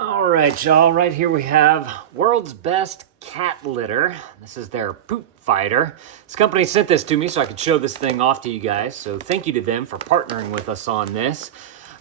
All right, y'all, right here we have world's best cat litter. This is their poop fighter. This company sent this to me so I could show this thing off to you guys. So thank you to them for partnering with us on this.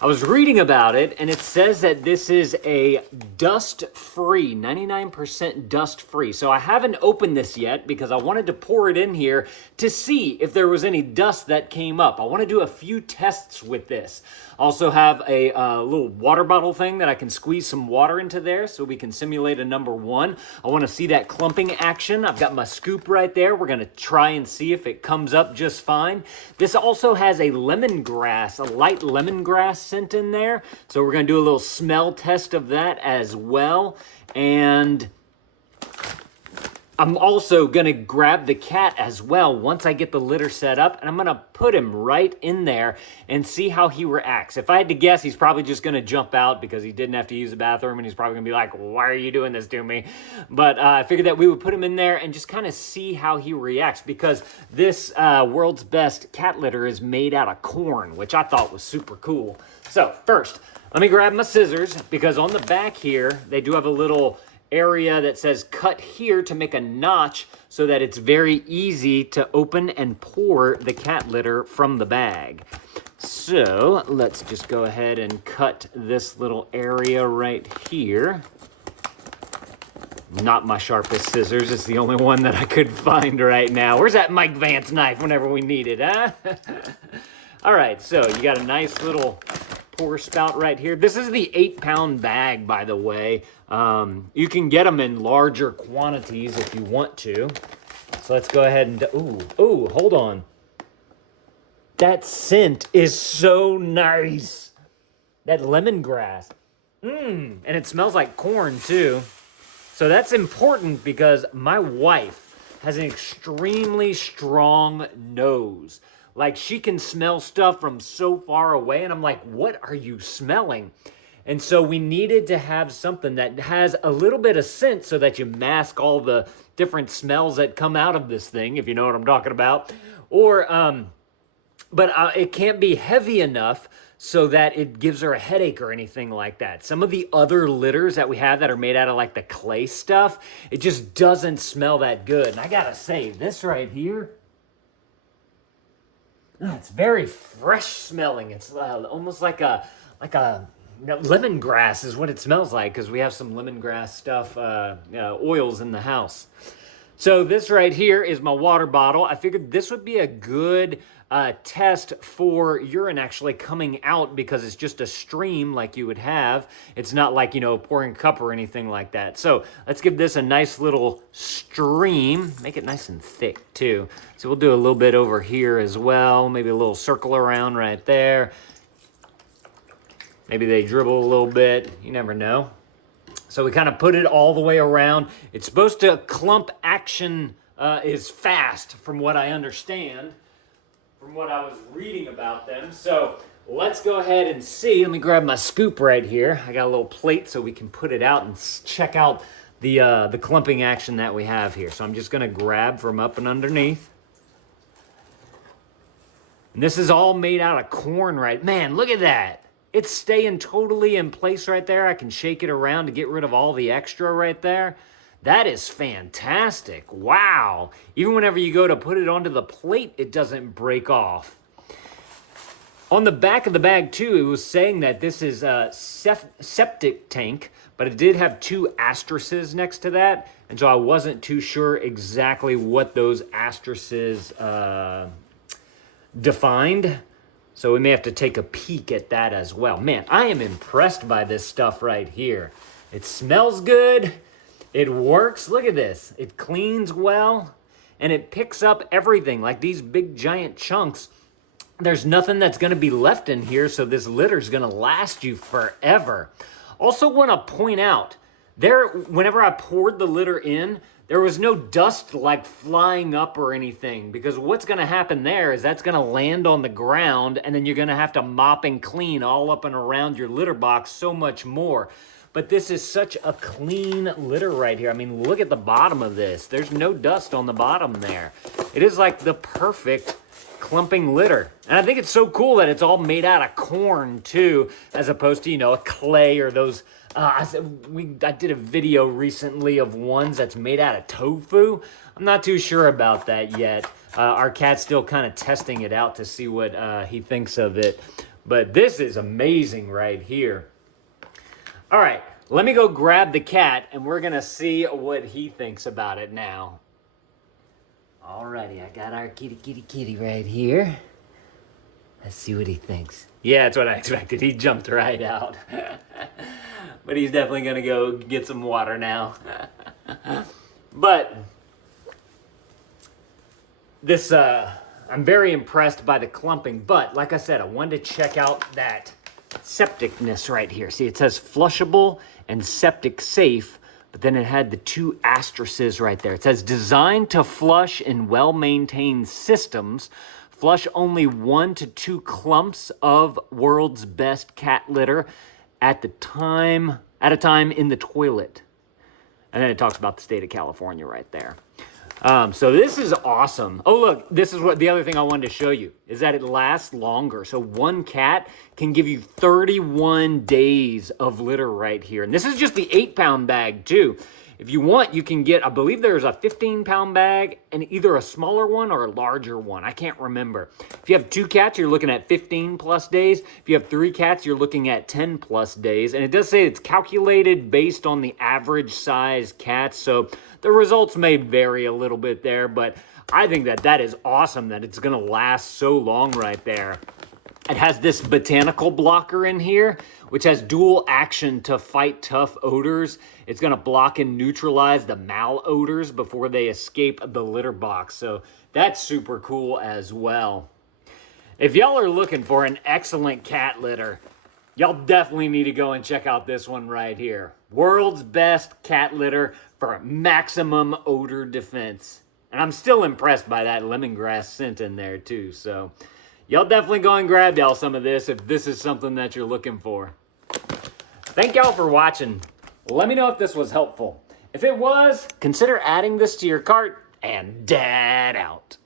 I was reading about it, and it says that this is a dust-free, 99% dust-free. So I haven't opened this yet because I wanted to pour it in here to see if there was any dust that came up. I want to do a few tests with this. Also have a little water bottle thing that I can squeeze some water into there so we can simulate a number one. I want to see that clumping action. I've got my scoop right there. We're going to try and see if it comes up just fine. This also has a lemongrass, a light lemongrass scent in there. So we're going to do a little smell test of that as well. And I'm also going to grab the cat as well once I get the litter set up, and I'm going to put him right in there and see how he reacts. If I had to guess, he's probably just going to jump out because he didn't have to use the bathroom, and he's probably going to be like, why are you doing this to me? But I figured that we would put him in there and just kind of see how he reacts, because this world's best cat litter is made out of corn, which I thought was super cool. So first, let me grab my scissors, because on the back here, they do have a little area that says cut here to make a notch so that it's very easy to open and pour the cat litter from the bag. So let's just go ahead and cut this little area right here. Not my sharpest scissors, it's the only one that I could find right now. Where's that Mike Vance knife whenever we need it, huh? All right, so you got a nice little pour spout right here. This is the 8-pound bag, by the way. You can get them in larger quantities if you want to. So let's go ahead and, ooh, hold on. That scent is so nice. That lemongrass. And it smells like corn too. So that's important because my wife has an extremely strong nose. Like, she can smell stuff from so far away, and I'm like, what are you smelling? And so we needed to have something that has a little bit of scent so that you mask all the different smells that come out of this thing, if you know what I'm talking about. Or, but it can't be heavy enough so that it gives her a headache or anything like that. Some of the other litters that we have that are made out of like the clay stuff, it just doesn't smell that good. And I gotta say, this right here, it's very fresh smelling. It's almost like a lemongrass is what it smells like, because we have some lemongrass stuff, oils in the house. So this right here is my water bottle. I figured this would be a good test for urine actually coming out, because it's just a stream like you would have. It's not like, pouring a cup or anything like that. So let's give this a nice little stream. Make it nice and thick too. So we'll do a little bit over here as well. Maybe a little circle around right there. Maybe they dribble a little bit. You never know. So we kind of put it all the way around. It's supposed to clump action is fast, from what I understand, from what I was reading about them. So let's go ahead and see. Let me grab my scoop right here. I got a little plate so we can put it out and check out the clumping action that we have here. So I'm just going to grab from up and underneath. And this is all made out of corn, right? Man, look at that. It's staying totally in place right there. I can shake it around to get rid of all the extra right there. That is fantastic. Wow. Even whenever you go to put it onto the plate, it doesn't break off. On the back of the bag too, it was saying that this is a septic tank, but it did have 2 asterisks next to that. And so I wasn't too sure exactly what those asterisks defined. So we may have to take a peek at that as well. Man, I am impressed by this stuff right here. It smells good. It works. Look at this. It cleans well, and it picks up everything, like these big giant chunks. There's nothing that's going to be left in here, so this litter is going to last you forever. Also want to point out, whenever I poured the litter in, there was no dust like flying up or anything, because what's going to happen there is that's going to land on the ground, and then you're going to have to mop and clean all up and around your litter box so much more. But this is such a clean litter right here. I mean, look at the bottom of this. There's no dust on the bottom there. It is like the perfect clumping litter. And I think it's so cool that it's all made out of corn too, as opposed to, a clay or those I did a video recently of ones that's made out of tofu. I'm not too sure about that yet. Our cat's still kind of testing it out to see what he thinks of it. But this is amazing right here. All right, let me go grab the cat and we're gonna see what he thinks about it now. Alrighty, I got our kitty right here. Let's see what he thinks. Yeah, that's what I expected. He jumped right out. But he's definitely gonna go get some water now. But this, I'm very impressed by the clumping, but like I said, I wanted to check out that septicness right here. See, it says flushable and septic safe, but then it had the two asterisks right there. It says designed to flush in well-maintained systems. Flush only 1 to 2 clumps of world's best cat litter at a time in the toilet. And then it talks about the state of California right there. So this is awesome. Oh, look, this is what the other thing I wanted to show you is that it lasts longer. So one cat can give you 31 days of litter right here. And this is just the 8-pound bag too. If you want, you can get, I believe there's a 15-pound bag and either a smaller one or a larger one. I can't remember. If you have 2 cats, you're looking at 15 plus days. If you have 3 cats, you're looking at 10 plus days. And it does say it's calculated based on the average size cats. So the results may vary a little bit there, but I think that that is awesome that it's gonna last so long right there. It has this botanical blocker in here, which has dual action to fight tough odors. It's gonna block and neutralize the malodors before they escape the litter box. So that's super cool as well. If y'all are looking for an excellent cat litter, y'all definitely need to go and check out this one right here. World's best cat litter for maximum odor defense. And I'm still impressed by that lemongrass scent in there too. So y'all definitely go and grab y'all some of this if this is something that you're looking for. Thank y'all for watching. Let me know if this was helpful. If it was, consider adding this to your cart and dad out.